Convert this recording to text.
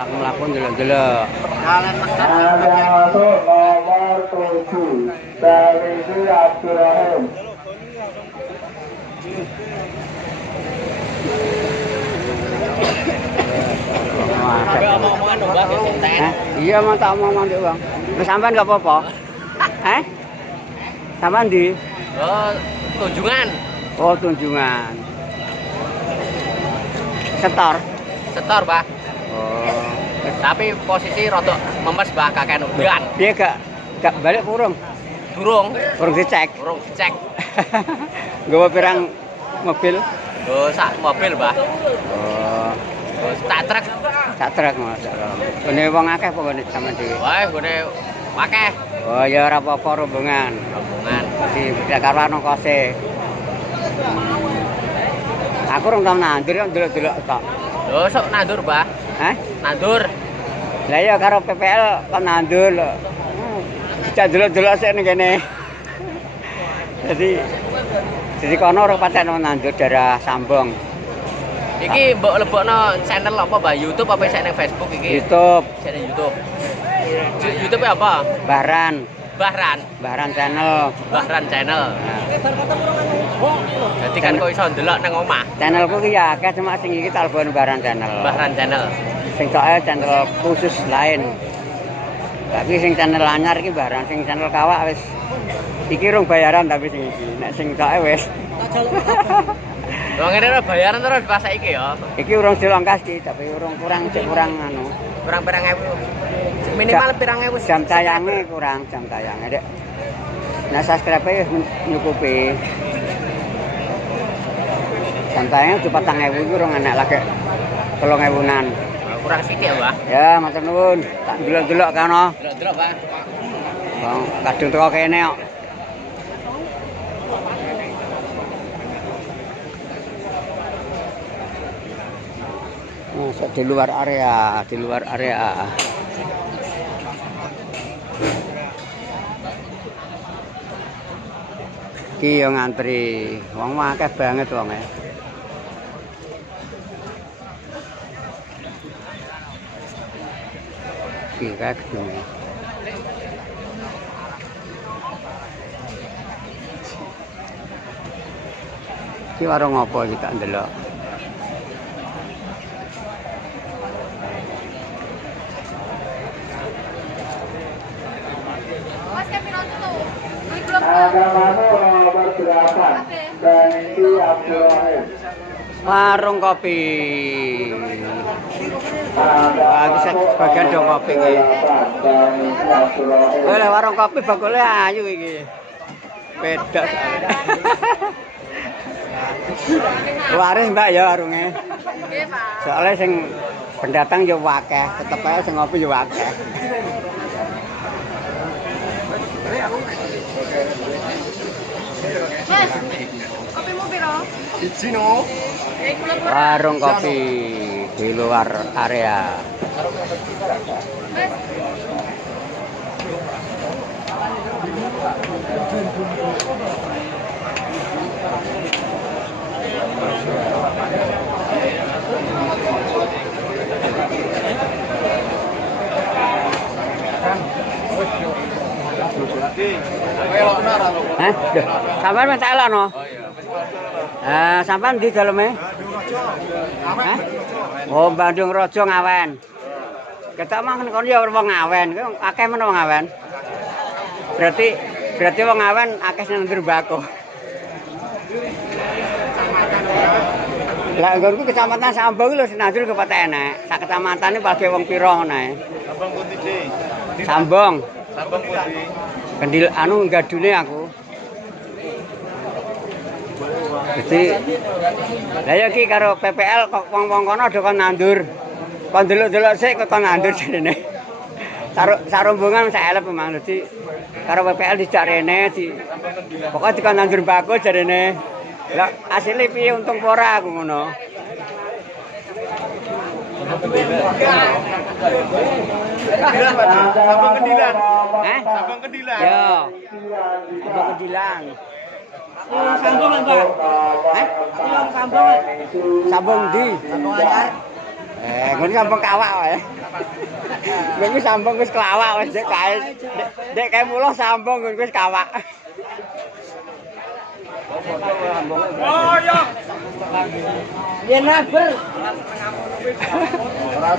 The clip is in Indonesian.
mlaku-mlaku ndelok-ndelok. Ada masuk nomor 7 dari Abdurrahim. Iya, mau tak omong ndek, Bang. Wis sampean enggak apa-apa. Sampean ndi? Oh, Tunjungan. Oh, Tunjungan. Setor. Setor, Mbah. Oh. Tapi posisi rodok memes, Mbah, kakek udan. Dia gak balik kurung. Durung. Kurung dicek. Durung dicek. Nggawa pirang mobil? Oh, sak mobil, Mbah. Oh. Oh, tak truk. Sak truk masyaallah. Kene wong akeh apa kene sampean dhewe? Wah, gone akeh. Oh, ya ora apa-apa rombongan. Rombongan. Dadi tidak karo ana kose. Aku rong tau nandur kok delok-delok tok. Lho, sok nandur, Mbah. Hah? Nandur. Lah ya karo PPL kok nandur lho. Bisa delok-delok sik ning kene. Jadi kono ora paten nandur daerah Sambong. Iki mbok lebokno channel apa, Mbah? YouTube apa sik ning Facebook iki? YouTube. Sik ning YouTube. YouTube apa? Bahran. Bahran. Bahran channel. Bahran channel. Nah, Jadi kan kok iso ndelok nang omah. channelku ki ya akeh cuma sing iki talbon Bahran channel. Bahran channel. Sing toke channel khusus lain. Tapi sing channel anyar iki Bahran, sing channel kawak wis iki rung bayaran tapi sing iki. Nek sing toke wis. Wong ngene ora bayaran terus pas saiki ya. Iki urung dilongkas iki, tapi kurang anu. Kurang pirang ewu. Minimal pirang ewu. Jam tayange kurang jam tayange, Dek. Nah, subscribe nyukupi. Jam tayange udah 4.000 iki urung enak lagi 3.000-an. Kurang sithik ya, Mbah. Ya, matur nuwun. Tak delok-delok kana. Delok-delok, Pak. Bang, kadung teko kene kok. Masuk di luar area, di luar area. Iki yo ngantri, wong akeh banget wonge. Iki kae gedung. Iki warung apa iki tak ndelok. Ada masuk nomor 8 dari Abdurrahim. Warung kopi. Wah, iki sebagian dong kopi iki. Oleh warung kopi bakule ayu iki. Beda soalnya. Waris Mbak ya warunge. Nggih, Pak. Soalnya sing pendatang yo akeh, tetep ae sing ngopi yo akeh. Mas, kopimu piro? Siji no. Warung kopi di luar area. Mas, Hah? Duh, sampean men tak elokno? Sampean di daleme? Hah? Oh, Bandung Raja Ngawen. Ketok mah kono ya wong Ngawen, akeh men wong Ngawen. Berarti wong Ngawen akeh sing nandur mbako. Lah nggonku kecamatan Sambong lho sinandur kepate enek. Sak kecamatane bagi wong pira ngono ae. Sambong putih deh. Sambong. Sambong putih. Kendil anu gadune aku. Jadi lah ya ki karo PPL kok wong-wong kono do kon nandur. Kon delok-delok sik kok kon nandur jarene. Sarombongan sak elep memang dadi karo PPL dijak rene di pokoke dikon nandur mbako jarene. Lah asile piye untung apa ora aku ngono. Sambong Kendilan. Hah? Sambong Kendilan. Ya. Apa Kedilan? Sambung Mbak. Hah? Sambung. Sambung di. Sambong Anyar. Ngono sambung kawak wae. Kowe iki sambung wis kelawak wis dek kae. Dek kae mulo sambung wis kawak. Oh iya. Yen naber. Ora